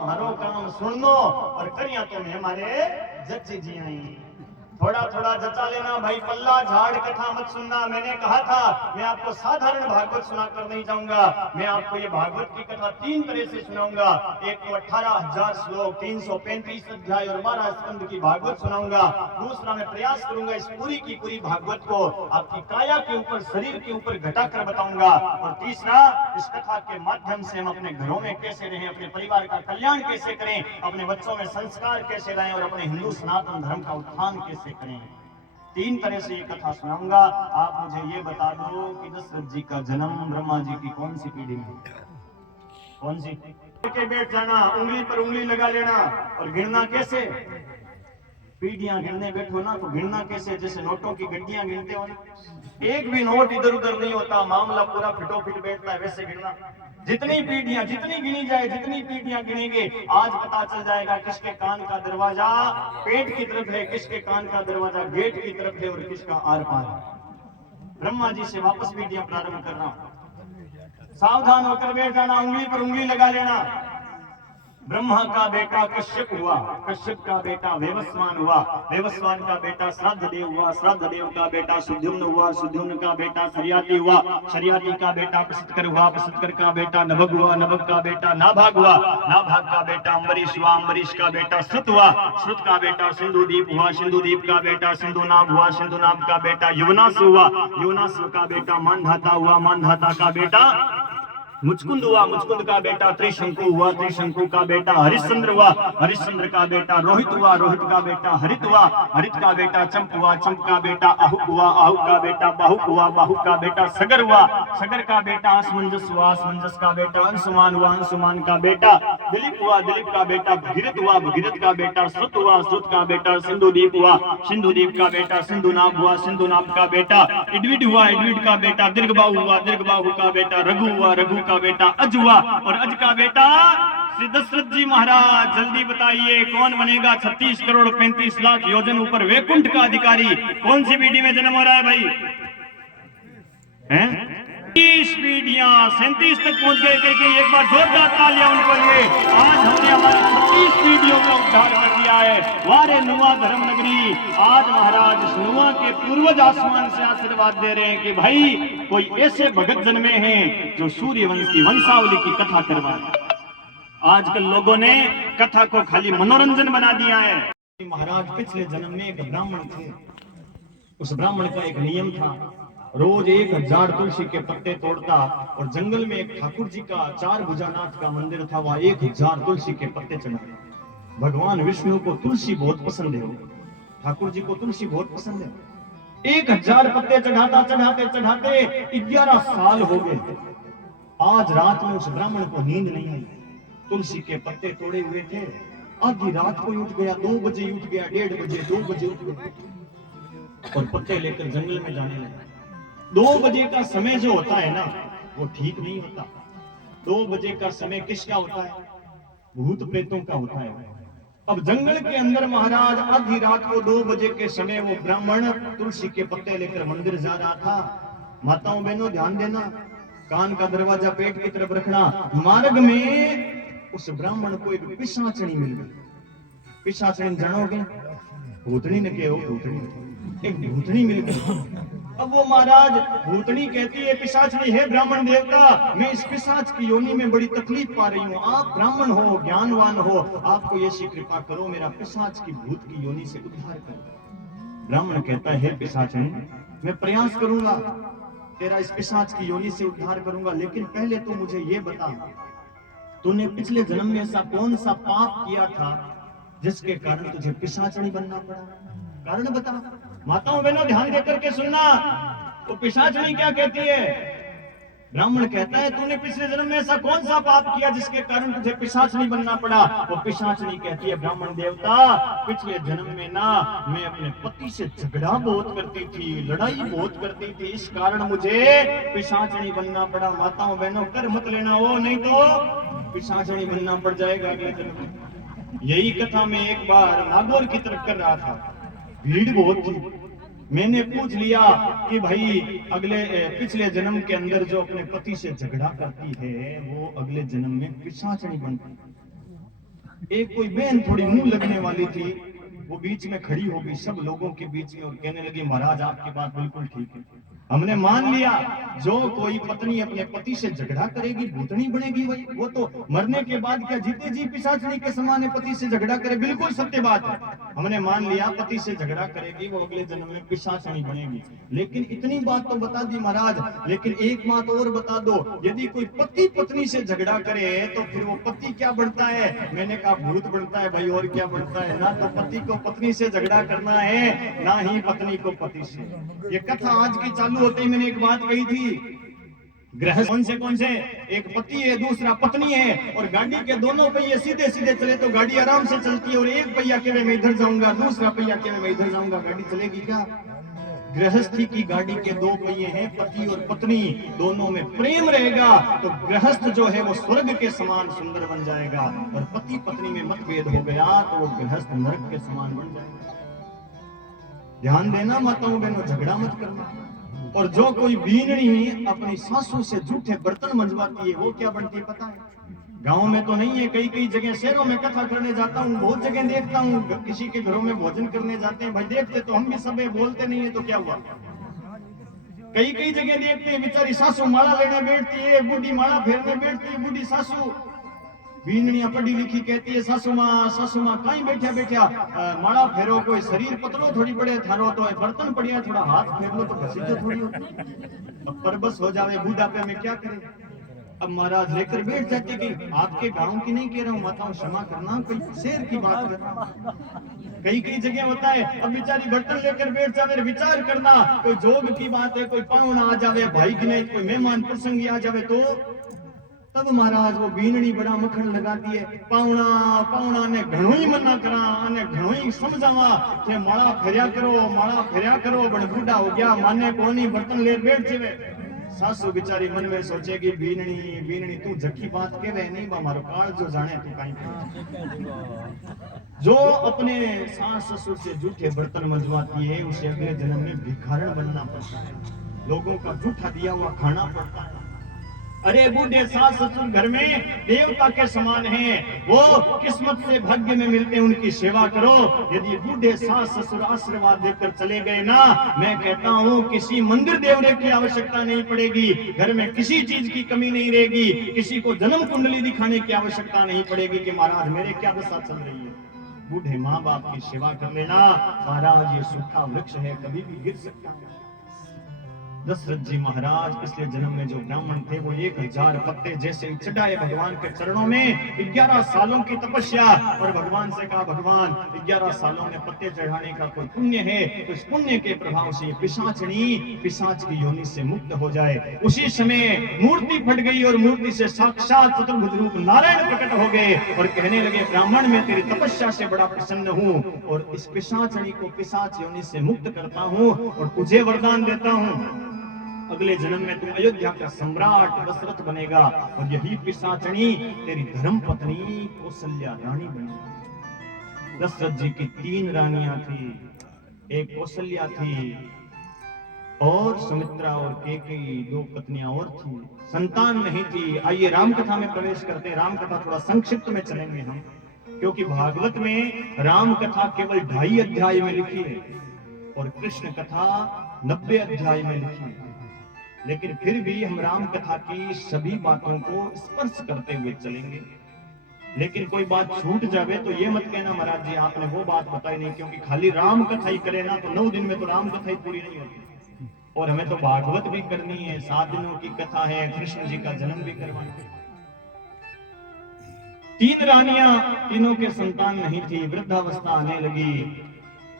मारो काम सुन लो और करिया तो मैं हमारे जच्ची जी आई। थोड़ा थोड़ा जचा लेना भाई, पल्ला झाड़ कथा मत सुनना। मैंने कहा था मैं आपको साधारण भागवत सुनाकर नहीं जाऊंगा, मैं आपको ये भागवत की कथा 3 तरह से सुनाऊंगा। एक तो 18,000 श्लोक, 335 अध्याय और 12 स्कंद की भागवत सुनाऊंगा। दूसरा मैं प्रयास करूंगा इस पूरी की पूरी भागवत को आपकी काया के ऊपर, शरीर के ऊपर घटाकर बताऊंगा। और तीसरा, इस कथा के माध्यम से हम अपने घरों में कैसे रहें, अपने परिवार का कल्याण कैसे करें, अपने बच्चों में संस्कार कैसे लाएं और अपने हिंदू सनातन धर्म का उत्थान कैसे करें। 3 तरह से ये कथा सुनाऊंगा। आप मुझे ये बता दो कि दशरथ जी का जन्म ब्रह्मा जी की कौन सी पीढ़ी में, कौन सी के बैठ जाना, उंगली पर उंगली लगा लेना और गिनना कैसे, पीढ़ियां गिनने बैठो ना तो गिनना कैसे, जैसे नोटों की गड्डियां गिनते हो ना, एक भी नोट इधर उधर नहीं होता, मामला पूरा फिटो फिट बैठता है, वैसे गिनना। जितनी पीढ़ियां जितनी गिनी जाए, जितनी पीढ़ियां गिनेंगे आज पता चल जाएगा किसके कान का दरवाजा पेट की तरफ है, किसके कान का दरवाजा गेट की तरफ है और किसका आर पार है। ब्रह्मा जी से वापस पीढ़ियां प्रारंभ करना, सावधान होकर बैठ जाना, उंगली पर उंगली लगा लेना। ब्रह्मा का बेटा कश्यप हुआ, कश्यप का बेटा वेवस्वान हुआ, वेवस्वान का बेटा श्राद्धदेव हुआ, श्राद्धदेव का बेटा सुद्युम्न हुआ, सुद्युम्न का बेटा शरियाती हुआ, शरियाती का बेटा प्रसिद्धकर हुआ, प्रसिद्धकर का बेटा नभग हुआ, नभग का बेटा नाभाग हुआ, नाभाग का बेटा अम्बरीश हुआ, अम्बरीश का बेटा श्रुत हुआ, श्रुत का बेटा सिंधुदीप हुआ, सिंधुदीप का बेटा सिंधुनाभ हुआ, सिंधुनाभ का बेटा युवनाश हुआ, युवनाश का बेटा मानधाता हुआ, मानधाता का बेटा मुचकुंद हुआ, मुचकुंद का बेटा त्रिशंकु हुआ, त्रिशंकु का बेटा हरिश्चंद्र हुआ, हरिश्चंद्र का बेटा रोहित हुआ, रोहित का बेटा हरित हुआ, हरित का बेटा चंप हुआ, चंप का बेटा अहुक हुआ, अहुक का बेटा बाहुक हुआ, बाहुक का बेटा सगर हुआ, सगर का बेटा असमंजस हुआ, असमंजस का बेटा अंशुमान हुआ, अंशुमान का बेटा दिलीप हुआ, दिलीप का बेटा भगीरथ हुआ, भगीरथ का बेटा श्रुत हुआ, श्रुत का बेटा सिंधुदीप हुआ, सिंधुदीप का बेटा सिंधुनाभ हुआ, सिंधुनाभ का बेटा इडविड हुआ, इडविड का बेटा दीर्घबाहु हुआ, दीर्घबाहु का बेटा रघु हुआ, रघु का बेटा अज हुआ और अज का बेटा श्री दशरथ जी महाराज। जल्दी बताइए कौन बनेगा 36 करोड़ 35 लाख योजन ऊपर वैकुंठ का अधिकारी? कौन सी पीढ़ी में जन्म हो रहा है भाई? हैं 30 पीढ़ियां 37 तक पहुंच गए करके एक बार जोरदार तालियां उनको लिए। आज हमने हमारी 36 पीढ़ियों का उद्धार कर दिया है। वारे नुआ धर्म नगरी, आज महाराज नुआ के पूर्वज आसमान से आशीर्वाद दे रहे हैं कि भाई कोई ऐसे भगत जन्मे हैं जो सूर्यवंश की वंशावली की कथा करवाए। आजकल लोगों ने कथा को खाली मनोरंजन बना दिया है। महाराज पिछले जन्म में एक ब्राह्मण थे, उस ब्राह्मण का एक नियम था, रोज 1000 तुलसी के पत्ते तोड़ता और जंगल में एक ठाकुर जी का 4 भुजानाथ का मंदिर था, वहां 1000 तुलसी के पत्ते चढ़ाते। भगवान विष्णु को तुलसी बहुत पसंद है, ठाकुर जी को तुलसी बहुत पसंद है। 1000 पत्ते चढ़ाता, चढ़ाते चढ़ाते 11 साल हो गए। आज रात में उस ब्राह्मण को नींद नहीं आई, तुलसी के पत्ते तोड़े हुए थे, आधी रात को उठ गया, 2 बजे उठ गया, 1:30 बजे, 2 बजे उठ गया और पत्ते लेकर जंगल में जाने लगा। 2 बजे का समय जो होता है ना वो ठीक नहीं होता। 2 बजे का समय किसका होता है? भूत प्रेतों का होता है। अब जंगल के अंदर महाराज आधी रात को 2 बजे के समय वो ब्राह्मण तुलसी के पत्ते लेकर मंदिर जा रहा था। माताओं बहनों ध्यान देना, कान का दरवाजा पेट की तरफ रखना। मार्ग में उस ब्राह्मण को एक पिशाचनी मिल गई। पिशाचनी जानोगे? भूतनी ने कहो, भूतनी, एक भूतनी मिल गई। अब वो महाराज भूतनी कहती है पिशाचनी, है ब्राह्मण देवता, मैं इस पिशाच की योनि में बड़ी तकलीफ पा रही हूँ, आप ब्राह्मण हो, ज्ञानवान हो, आपको ऐसी कृपा करो, मेरा पिशाच की भूत की योनि से उद्धार करो। ब्राह्मण कहता है पिशाचनी, मैं प्रयास करूंगा, तेरा इस पिशाच की योनि से उद्धार करूंगा, लेकिन पहले तो मुझे ये बता, तूने पिछले जन्म में ऐसा कौन सा पाप किया था जिसके कारण तुझे पिशाचनी बनना पड़ा? कारण बता। माताओं बहनों ध्यान देकर के सुनना, वो पिशाचनी क्या कहती है? ब्राह्मण कहता है तूने पिछले जन्म में ऐसा कौन सा पाप किया जिसके कारण तुझे पिशाचनी बनना पड़ा? वो पिशाचनी कहती है ब्राह्मण देवता, पिछले जन्म में ना मैं अपने पति से झगड़ा बहुत करती थी, लड़ाई बहुत करती थी, इस कारण मुझे पिशाचनी बनना पड़ा। माताओं बहनों कर मत लेना हो, नहीं तो पिशाचनी बनना पड़ जाएगा अगले जन्म में। यही कथा में एक बार नागौर की तरफ कर रहा था, भीड़ बहुत थी। मैंने पूछ लिया कि भाई पिछले जन्म के अंदर जो अपने पति से झगड़ा करती है वो अगले जन्म में पिशाचनी बनती है। एक कोई बहन थोड़ी मुंह लगने वाली थी, वो बीच में खड़ी हो गई सब लोगों के बीच में और कहने लगी महाराज आपकी बात बिल्कुल ठीक है। हमने मान लिया जो कोई पत्नी अपने पति से झगड़ा करेगी भूतनी बनेगी, वही वो तो मरने के बाद क्या जीते जी पिशाचनी के समान है, पति से झगड़ा करे, बिल्कुल सत्य बात है। हमने मान लिया पति से झगड़ा करेगी वो अगले जन्म में पिशाचनी बनेगी। लेकिन इतनी बात तो बता दी महाराज, लेकिन एक बात और बता दो, यदि कोई पति पत्नी से झगड़ा करे तो फिर वो पति क्या बनता है? मैंने कहा भूत बनता है भाई, और क्या बनता है? ना तो पति को पत्नी से झगड़ा करना है, ना ही पत्नी को पति से। ये कथा आज की चालू होते ही मैंने एक बात कही थी, गृहस्थ कौन से एक पति है दूसरा पत्नी है, और गाड़ी के दोनों पहिए सीधे सीधे चले तो गाड़ी आराम से चलती है, और एक पहिया के मैं इधर जाऊंगा दूसरा पहिया के मैं इधर जाऊंगा, गाड़ी चलेगी क्या? गृहस्थी की गाड़ी के दो पहिए हैं, पति और पत्नी, दोनों में प्रेम रहेगा तो गृहस्थ जो है वो स्वर्ग के समान सुंदर बन जाएगा, और पति पत्नी में मतभेद हो गया तो वो गृहस्थ नरक के समान बन जाएगा। ध्यान देना माताओं बहनों, झगड़ा मत करना। और जो कोई बीननी अपनी सासू से झूठे बर्तन मंजवाती है वो क्या बनती है पता है? गांव में तो नहीं है, कई कई जगह शहरों में कथा करने जाता हूँ, बहुत जगह देखता हूँ, किसी के घरों में भोजन करने जाते हैं भाई, देखते तो हम भी सब बोलते नहीं है तो क्या हुआ। कई कई जगह देखते हैं बेचारी सासू माला लेने बैठती है, बूढ़ी माला फेरने बैठती है, बूढ़ी सासू बीननिया पढ़ी लिखी कहती है सासू माँ कहीं बैठा बैठा माला फेरो, कोई शरीर पतलो थोड़ी बड़े थारो तो बर्तन पड़िया थोड़ा हाथ फेर लो तो घसीटो थोड़ी होती। अब परबस हो जावे बूढ़ापे में क्या करे? अब महाराज लेकर बैठ जाते कि आपके गांव की नहीं कह रहा हूँ माताओं, क्षमा करना, कोई शेर की बात कर। कई कई जगह होता है अब बेचारी बर्तन लेकर बैठ जावे, विचार करना कोई जोग की बात है, कोई पाहुणा आ जावे भाई की नहीं, कोई मेहमान प्रसंगी आ जावे तो तब महाराज वो बीननी बड़ा मक्खन लगाती है, पाहुणा ने घणो ही मना करा અને घणो ही समझावा કે माला फेर्या करो बड़ बूढ़ा हो गया माने कोनी बर्तन ले बैठ जेवे। सासू बिचारी मन में सोचेगी बीननी तू जखी बात केवे नहीं बा मारो काल जो जाने तू काई। जो अपने सास ससुर से झूठे बर्तन मंजवाती है उसे अगले जन्म में भिखारण बनना पड़ता है, लोगों का झूठा दिया हुआ खाना पड़ता है। अरे बूढ़े सास ससुर घर में देवता के समान हैं, वो किस्मत से भाग्य में मिलते हैं, उनकी सेवा करो। यदि बूढ़े सास ससुर आशीर्वाद देकर चले गए ना, मैं कहता हूँ किसी मंदिर देवरे की आवश्यकता नहीं पड़ेगी, घर में किसी चीज की कमी नहीं रहेगी, किसी को जन्म कुंडली दिखाने की आवश्यकता नहीं पड़ेगी कि महाराज मेरे क्या दशा चल रही है। बूढ़े माँ बाप की सेवा कर लेना महाराज, ये सूखा वृक्ष है कभी भी गिर सकता है। दशरथ जी महाराज पिछले जन्म में जो ब्राह्मण थे वो 1000 पत्ते जैसे चढ़ाए भगवान के चरणों में, 11 सालों की तपस्या, और भगवान से कहा भगवान 11 सालों में पत्ते चढ़ाने का कोई पुण्य है तो इस पुण्य के प्रभाव से पिशाच की योनि से मुक्त हो जाए। उसी समय मूर्ति फट गई और मूर्ति से साक्षात चतुर्भुज रूप नारायण प्रकट हो गए और कहने लगे ब्राह्मण मैं तेरी तपस्या से बड़ा प्रसन्न हूँ और इस पिशाचनी को पिशाच योनि से मुक्त करता हूँ और तुझे वरदान देता हूँ, अगले जन्म में तू अयोध्या का सम्राट दशरथ बनेगा और यही पिशाचनी तेरी धर्म पत्नी कौशल्या रानी बनेगी। दशरथ जी की 3 रानियां थी, एक कौशल्या थी और सुमित्रा और केकई 2 पत्नियां और थी, संतान नहीं थी। आइए रामकथा में प्रवेश करते हैं। रामकथा थोड़ा संक्षिप्त में चलेंगे हम, क्योंकि भागवत में रामकथा केवल 2.5 अध्याय में लिखी है और कृष्ण कथा 90 अध्याय में लिखी है, लेकिन फिर भी हम राम कथा की सभी बातों को स्पर्श करते हुए चलेंगे। लेकिन कोई बात छूट जावे तो ये मत कहना महाराज जी आपने वो बात बताई नहीं, क्योंकि खाली राम कथा ही करे ना तो 9 दिन में तो राम कथा ही पूरी नहीं होती, और हमें तो भागवत भी करनी है, 7 दिनों की कथा है, कृष्ण जी का जन्म भी करवाना है। 3 रानियां, तीनों के संतान नहीं थी, वृद्धावस्था आने लगी।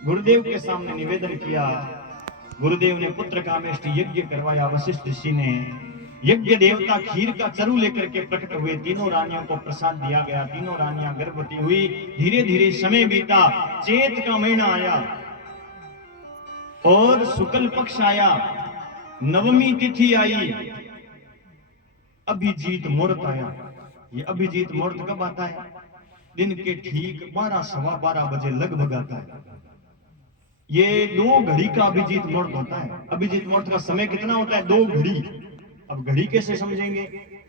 गुरुदेव के सामने निवेदन किया, गुरुदेव ने पुत्र कामेष्टि यज्ञ करवाया। वशिष्ठ ऋषि ने यज्ञ देवता खीर का चरु लेकर के प्रकट हुए, तीनों रानियों को प्रसाद दिया गया, तीनों रानियां गर्भवती हुई। धीरे धीरे समय बीता, चैत का महीना आया और शुक्ल पक्ष आया, नवमी तिथि आई, अभिजीत मुहूर्त आया। ये अभिजीत मुहूर्त कब आता है? दिन के ठीक 12 सवा 12 बजे लगभग आता है। ये 2 घड़ी का अभिजीत मुहूर्त होता है। अभिजीत मुहूर्त का समय कितना होता है? 2 घड़ी। अब घड़ी कैसे समझेंगे?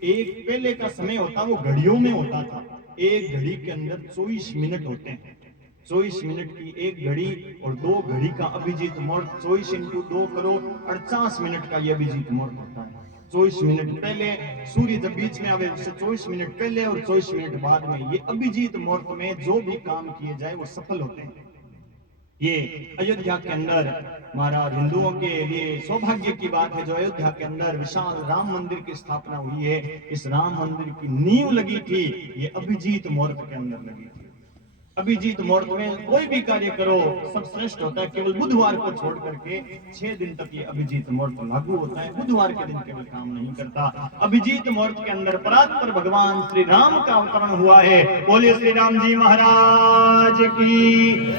एक पहले का समय होता वो घड़ियों में होता था, एक घड़ी के अंदर 24 मिनट होते हैं। 24 मिनट की एक घड़ी और 2 घड़ी का अभिजीत मुहूर्त, 24 इंटू 2 करो 48 मिनट का ये अभिजीत मुहूर्त होता है। 24 मिनट पहले सूर्य जब बीच में आवे उससे 24 मिनट पहले और 24 मिनट बाद में ये अभिजीत मुहूर्त में जो भी काम किए जाए वो सफल होते हैं। ये अयोध्या के अंदर महाराज हिंदुओं के लिए सौभाग्य की बात है जो अयोध्या के अंदर विशाल राम मंदिर की स्थापना हुई है। इस राम मंदिर की नींव लगी थी ये अभिजीत मुहूर्त के अंदर लगी थी। अभिजीत मुहूर्त में कोई भी कार्य करो सब श्रेष्ठ होता है। केवल बुधवार को छोड़ करके 6 दिन तक ये अभिजीत मुहूर्त लागू होता है। बुधवार के दिन केवल काम नहीं करता। अभिजीत मुहूर्त के अंदर परात्पर भगवान श्री राम का अवतरण हुआ है। बोले श्री राम जी महाराज की।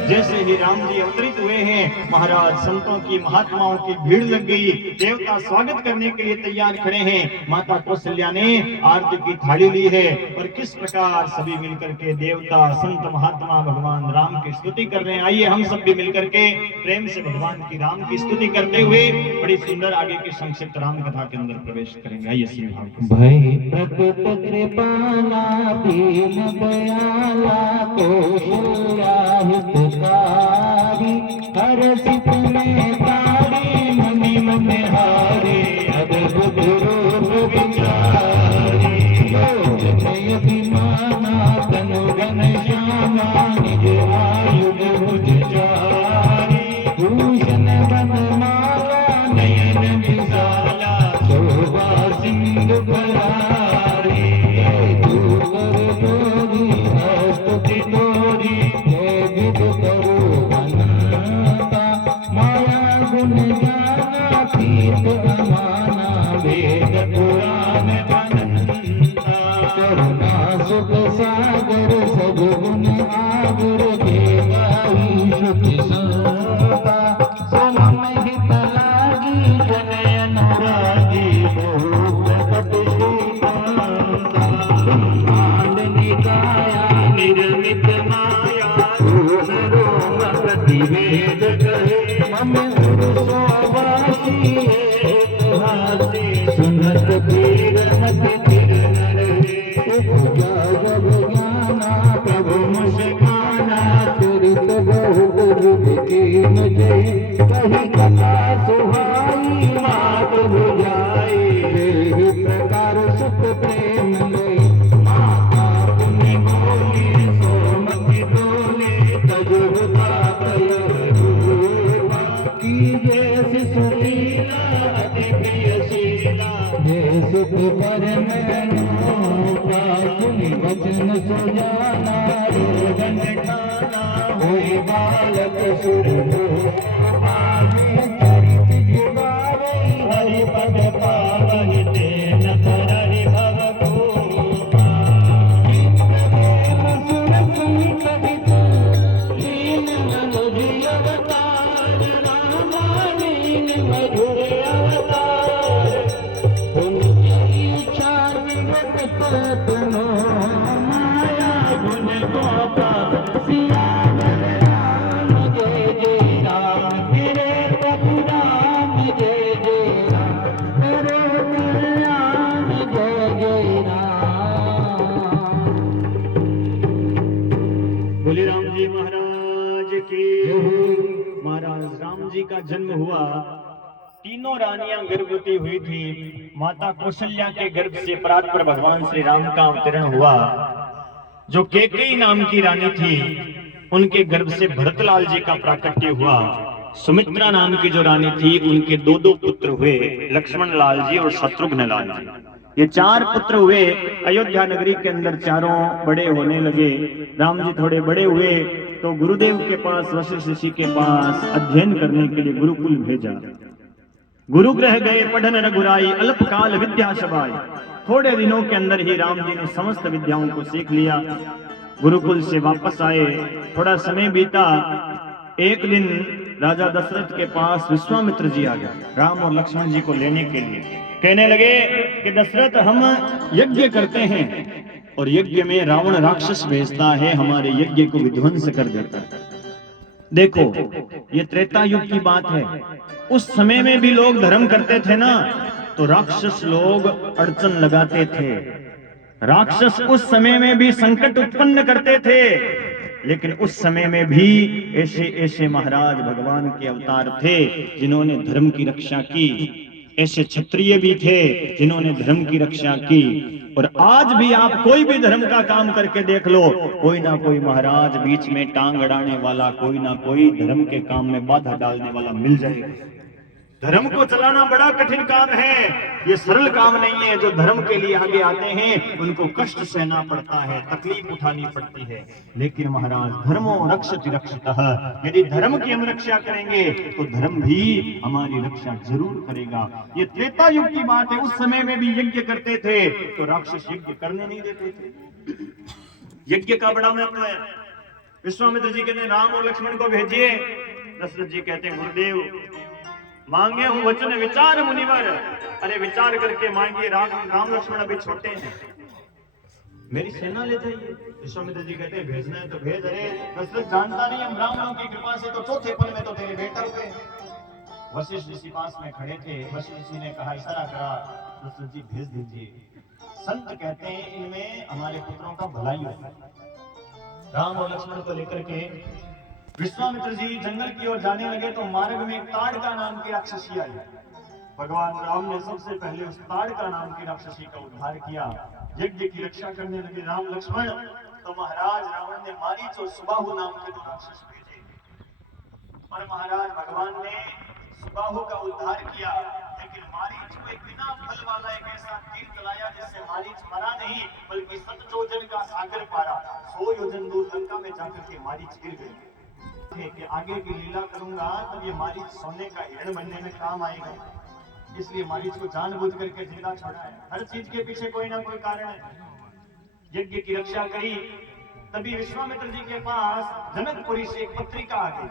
जैसे ही राम जी अवतरित हुए हैं महाराज संतों की महात्माओं की भीड़ लग गई। देवता स्वागत करने के लिए तैयार खड़े हैं। माता कौशल्या ने आरती की थाली ली है और किस प्रकार सभी मिलकर के देवता संत महात्मा भगवान राम की स्तुति कर रहे हैं। आइए हम सब भी मिलकर के प्रेम से भगवान की राम की स्तुति करते हुए बड़ी सुंदर आगे की संक्षिप्त राम कथा के अंदर प्रवेश करेंगे। आइए श्री भाव भई प्रकट कृपाला दीन दयाला कौशल्या हितकारी हर सित में तारी मनि मन हारे अद्भुत रूप विचारी जय अभिमाना तनु घन श्यामा निज आयुध भुज चारी भूषण वनमाला नयन विशाला शोभा सिंधु भरारी दूकर तोरी स्तुति तोरी जय विद करो अनंता माया गुण ज्ञाना तीर्थ अमाना वेद पुराण अनंता करुणा सुख सागर सद्गुण आगर देवाई श्रुति संता समम हित लागी जनय अनुरागी बहु प्रकट श्रीकांता ब्रह्मांड निकाया निर्मित माया रोम रोम प्रतिवेद कहे मम सोवासी एक हासी सुनत तीरथ तिरनर उपजा जब ज्ञाना प्रभु मुस्काना चरित बहु गुरु कीन जय कही कथा सुहाई मात बुझाई देहि प्रकार सुख प्रेम लई माता पुण्य बोली सोमति डोले तजुता की जैसी सुलीला अति प्रिय शीला जय सुख परम सुनि वचन सुजाना रोदन ठाना होई बालक सुर चरित जुबावे हरि पद पावन तेन हरि भव गोपा सुर सुनि कविता लीन मधुर अवतार रामा लीन मधुर अवतार उनकी इच्छा निगत तनो माया गुण गोपाल सियावर राम जय जय राम तेरे प्रभु राम जय जय राम तेरे कल्याण जय जय राम। बोले राम जी महाराज की। महाराज राम जी का जन्म हुआ। तीनों रानियां गर्भवती हुई थी। माता कौशल्या के गर्भ से परात्पर भगवान श्री राम का अवतरण हुआ। जो केकई नाम की रानी थी उनके गर्भ से भरतलाल जी का प्राकट्य हुआ। सुमित्रा नाम की जो रानी थी उनके 2 पुत्र हुए, लक्ष्मण लाल जी और शत्रुघ्न लाल जी। ये 4 पुत्र हुए। अयोध्या नगरी के अंदर चारों बड़े होने लगे। राम जी थोड़े बड़े हुए तो गुरुदेव के पास वशिष्ठ ऋषि के पास अध्ययन करने के लिए गुरुकुल भेजा। गुरुग्रह गए पढ़न रघुराई अल्पकाल विद्या सभाई। थोड़े दिनों के अंदर ही राम जी ने समस्त विद्याओं को सीख लिया। गुरुकुल से वापस आए। थोड़ा समय बीता। एक दिन राजा दशरथ के पास विश्वामित्र जी आ गए राम और लक्ष्मण जी को लेने के लिए। कहने लगे कि दशरथ हम यज्ञ करते हैं और यज्ञ में रावण राक्षस भेजता है, हमारे यज्ञ को विध्वंस कर देता है। देखो ये त्रेता युग की बात है। उस समय में भी लोग धर्म करते थे ना तो राक्षस लोग अड़चन लगाते थे। राक्षस उस समय में भी संकट उत्पन्न करते थे, लेकिन उस समय में भी ऐसे ऐसे महाराज भगवान के अवतार थे जिन्होंने धर्म की रक्षा की। ऐसे क्षत्रिय भी थे जिन्होंने धर्म की रक्षा की। और आज भी आप कोई भी धर्म का काम करके देख लो, कोई ना कोई महाराज बीच में टांग अड़ाने वाला, कोई ना कोई धर्म के काम में बाधा डालने वाला मिल जाएगा। धर्म को चलाना बड़ा कठिन काम है, ये सरल काम नहीं है। जो धर्म के लिए आगे आते हैं उनको कष्ट सहना पड़ता है, तकलीफ उठानी पड़ती है। लेकिन महाराज धर्मो रक्षति रक्षितः, यदि धर्म की हम रक्षा करेंगे तो धर्म भी हमारी रक्षा जरूर करेगा। ये त्रेता युग की बात है। उस समय में भी यज्ञ करते थे तो राक्षस यज्ञ करने नहीं देते थे। यज्ञ का बड़ा महत्व है। विश्वामित्र जी कहते हैं राम और लक्ष्मण को भेजिए। दशरथ जी कहते हैं गुरुदेव मांगे हूं वचन विचार मुनिवर। अरे विचार करके मांगिए, राम लक्ष्मण अभी छोटे हैं, मेरी सेना ले जाइए। विश्वामित्र जी कहते हैं भेजना है तो भेज। अरे दशरथ जानता नहीं हम ब्राह्मणों की कृपा से तो चौथे पल में तो तेरे बेटा हुए। वशिष्ठ ऋषि पास में खड़े थे। वशिष्ठ ऋषि ने कहा इशारा करा, दशरथ जी भेज दीजिए। संत कहते हैं इनमें हमारे पुत्रों का भलाई होता है। राम और लक्ष्मण को लेकर के विश्वामित्र जी जंगल की ओर जाने लगे तो मार्ग में ताड़का नाम की राक्षसी आई। भगवान राम ने सबसे पहले उस ताड़का नाम की राक्षसी का उद्धार किया, यज्ञ की रक्षा करने लगे राम लक्ष्मण। तो महाराज रावण ने मारीच और सुबाहु नाम के दो राक्षस भेजे और महाराज भगवान ने सुबाहु का उद्धार किया। लेकिन मारीच को एक बिना फल वाला एक ऐसा तीर चलाया जिससे मारीच मरा नहीं बल्कि 7 योजन का सागर पारा। 100 योजन दूर लंका में जाकर के मारीच गिर गए। कि आगे की लीला करूंगा तब ये मारीच सोने का हिरण बनने में काम आएगा, इसलिए मारीच को जानबूझ करके जिंदा छोड़ा है। हर चीज के पीछे कोई ना कोई कारण है। यज्ञ की रक्षा करी, तभी विश्वामित्र जी के पास जनकपुरी से एक पत्रिका आ गई।